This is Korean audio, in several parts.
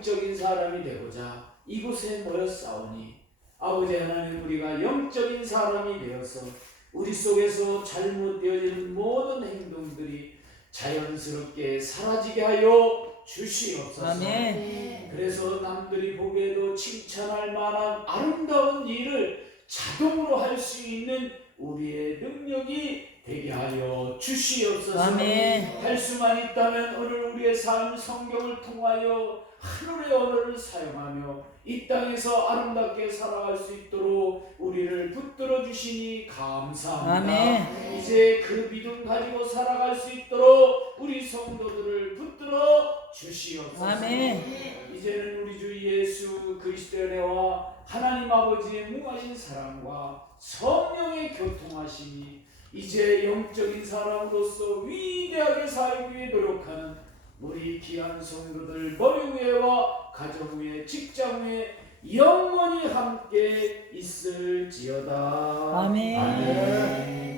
2021년도에는 영적인 사람이 되고자 이곳에 모였사오니 아버지 하나님 우리가 영적인 사람이 되어서 우리 속에서 잘못되어진 모든 행동들이 자연스럽게 사라지게 하여 주시옵소서. 아멘. 그래서 남들이 보기에도 칭찬할 만한 아름다운 일을 자동으로 할 수 있는 우리의 능력이 되게 하여 주시옵소서. 아멘. 할 수만 있다면 오늘 우리의 삶 성경을 통하여 하늘의 언어를 사용하며 이 땅에서 아름답게 살아갈 수 있도록 우리를 붙들어 주시니 감사합니다. 아멘. 이제 그 믿음 가지고 살아갈 수 있도록 우리 성도들을 붙들어 주시옵소서. 아멘. 이제는 우리 주 예수 그리스도의 은혜와 하나님 아버지의 무하신 사랑과 성령의 교통하심이 이제 영적인 사람으로서 위대하게 살기 위해 노력하는 우리 귀한 성도들 머리 위에와 가정 위에 직장 위에 영원히 함께 있을지어다. 아멘. 아멘.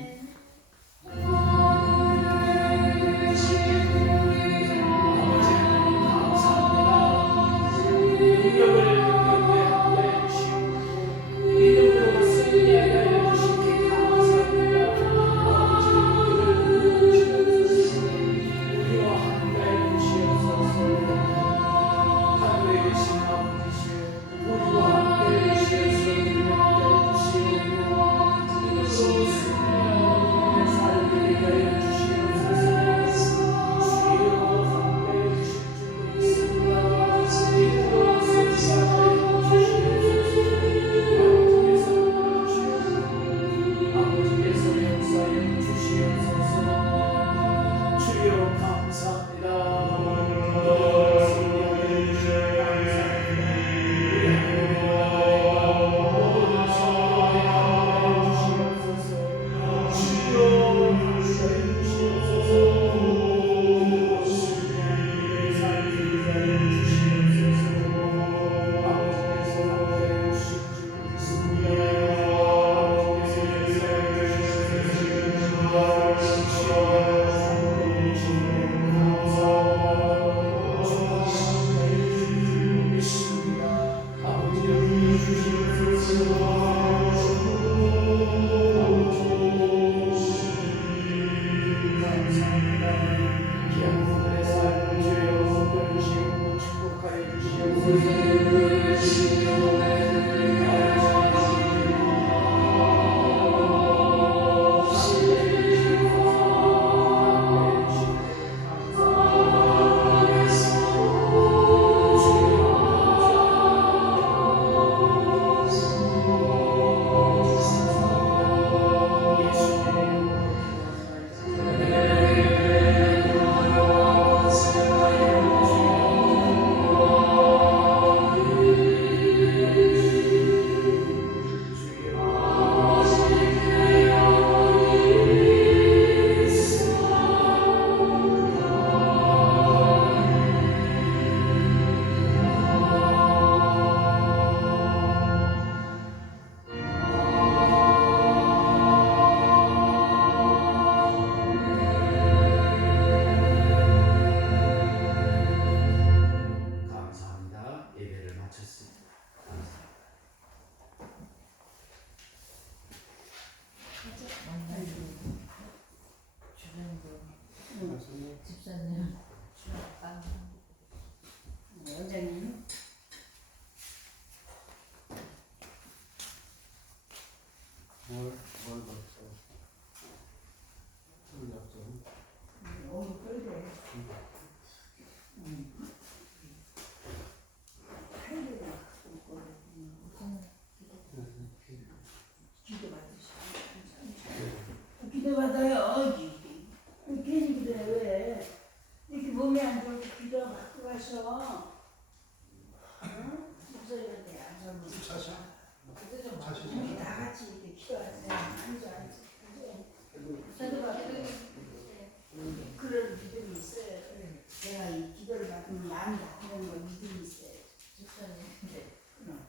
나타나는 걸 믿음이 있어요. 집사님인데 응.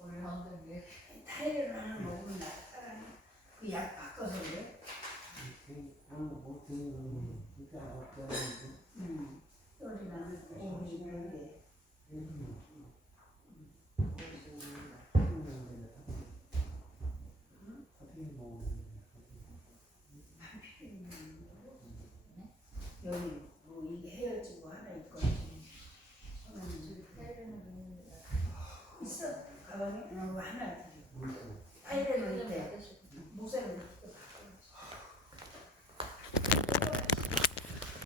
오늘 한번 왜 타이레놀 하나 먹으면 나타나는 그 약 바꿔서 그래? 아무 못 드는 진짜 아깝다는데. 응. 떨리 나는 오심을 해. 아, 네? 여기 뭐 이게 헤어지고 하나 있거든. 가방에 어, 하나. 아이들은 이때. 목사님